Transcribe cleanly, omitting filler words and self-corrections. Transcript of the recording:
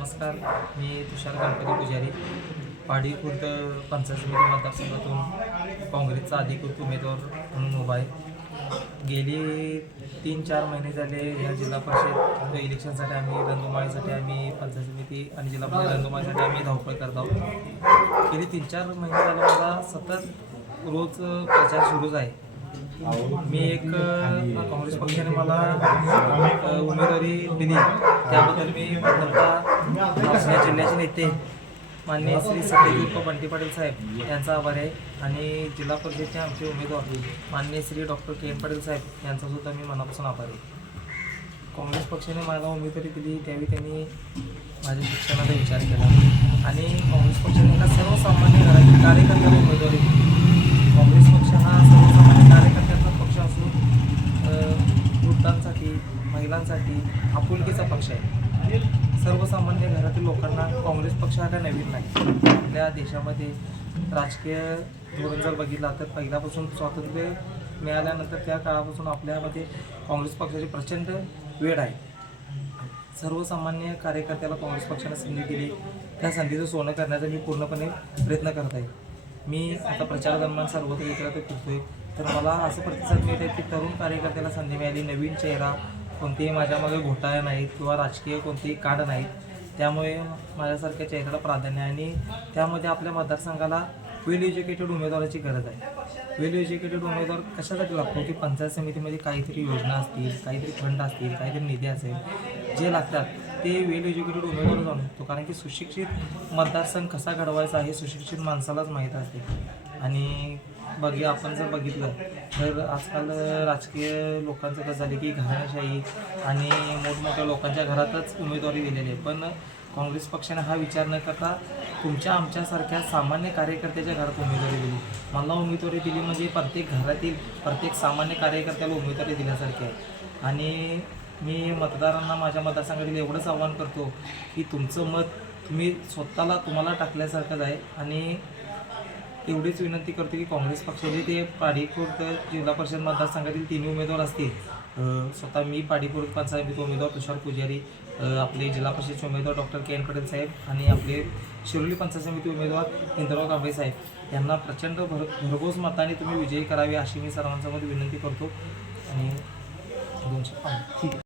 नमस्कार. मी तुषार गणपती पुजारी, पाडी खुर्द पंचायत समिती मतदारसंघातून काँग्रेसचा अधिकृत उमेदवार म्हणून उभा आहे. गेली 3-4 महिने झाले या जिल्हा परिषद इलेक्शनसाठी आम्ही पंचायत समिती आणि जिल्हा परिषद रंगमाळीसाठी आम्ही धावपळ करत आहोत. गेली 3-4 महिने झाले मला सतत रोज प्रचार सुरूच आहे. मी एक काँग्रेस पक्षाने मला उमेदवारी दिली त्याबद्दल मी प्रथमतः या जिल्ह्याचे नेते माननीय श्री सत्यजित बंटी पाटील साहेब यांचा आभार आहे आणि जिल्हा परिषदेचे आमचे उमेदवार माननीय श्री डॉक्टर के एन पाटील साहेब यांचासुद्धा मी मनापासून आभार आहे. काँग्रेस पक्षाने मला उमेदवारी दिली त्यावेळी त्यांनी माझ्या शिक्षणाचा विचार केला आणि काँग्रेस पक्षाने एका सर्वसामान्य घरातील कार्यकर्त्याला उमेदवारी दिली. काँग्रेस पक्ष हा सर्वसामान्य कार्यकर्त्यांचा पक्ष असून वृद्धांसाठी महिलांसाठी आपुलकीचा पक्ष आहे. सर्वसामान्य घरातील लोकांना काँग्रेस पक्ष हा काय नवीन नाही. आपल्या देशामध्ये राजकीय धोरण जर बघितला तर पहिल्यापासून स्वातंत्र्य मिळाल्यानंतर त्या काळापासून आपल्यामध्ये काँग्रेस पक्षाची प्रचंड वेळ आहे. सर्वसामान्य कार्यकर्त्याला काँग्रेस पक्षाने संधी दिली, त्या संधीचं सोनं करण्याचा मी पूर्णपणे प्रयत्न करत आहे. मी आता प्रचारादरम्यान सर्वत्र इकडे फिरतोय तर मला असं प्रतिसाद मिळत आहे की तरुण कार्यकर्त्याला संधी मिळाली, नवीन चेहरा, कोणतेही माझ्यामागे घोटाळे नाहीत किंवा राजकीय कोणतेही काढ नाहीत. त्यामुळे माझ्यासारख्या चेहऱ्याला प्राधान्य आहे आणि त्यामध्ये आपल्या मतदारसंघाला वेल एज्युकेटेड उमेदवाराची गरज आहे. वेल एज्युकेटेड उमेदवार कशासाठी लागतो की पंचायत समितीमध्ये काहीतरी योजना असतील, काहीतरी फंड असतील, काहीतरी निधी असेल जे लागतात ते वेल एज्युकेटेड उमेदवार जाणून येतो. कारण की सुशिक्षित मतदारसंघ कसा घडवायचा हे सुशिक्षित माणसालाच माहीत असते. आणि आपण जर बघितलं तर आजकाल राजकीय लोकांचं कसं झालं की घराणेशाही आणि मोठमोठ्या लोकांच्या घरातच उमेदवारी दिलेली आहे. पण काँग्रेस पक्षाने हा विचार न करता आमच्यासारख्या सामान्य कार्यकर्त्याच्या घरात उमेदवारी दिली. मला उमेदवारी दिली म्हणजे प्रत्येक घरातील प्रत्येक सामान्य कार्यकर्त्याला उमेदवारी दिल्यासारखी आहे. आणि मी मतदारांना माझ्या मतदारसंघातील एवढंच आवाहन करतो की तुमचं मत तुम्ही तुम्हाला टाकल्यासारखंच आहे. आणि एवढीच विनंती करतो की काँग्रेस पक्षाचे ते पाडीखुर्द जिल्हा परिषद मतदारसंघातील 3 उमेदवार असतील, स्वतः मी पाडीखुर्द पंचायत समिती उमेदवार तुषार पुजारी, आपले जिल्हा परिषदेचे उमेदवार डॉक्टर के एन पाटील साहेब आणि आपले शिरोली पंचायत समिती उमेदवार इंद्रराव कांबळे साहेब यांना प्रचंड भरघोस मताने तुम्ही विजयी करावे अशी मी सर्वांसमोर विनंती करतो. आणि 200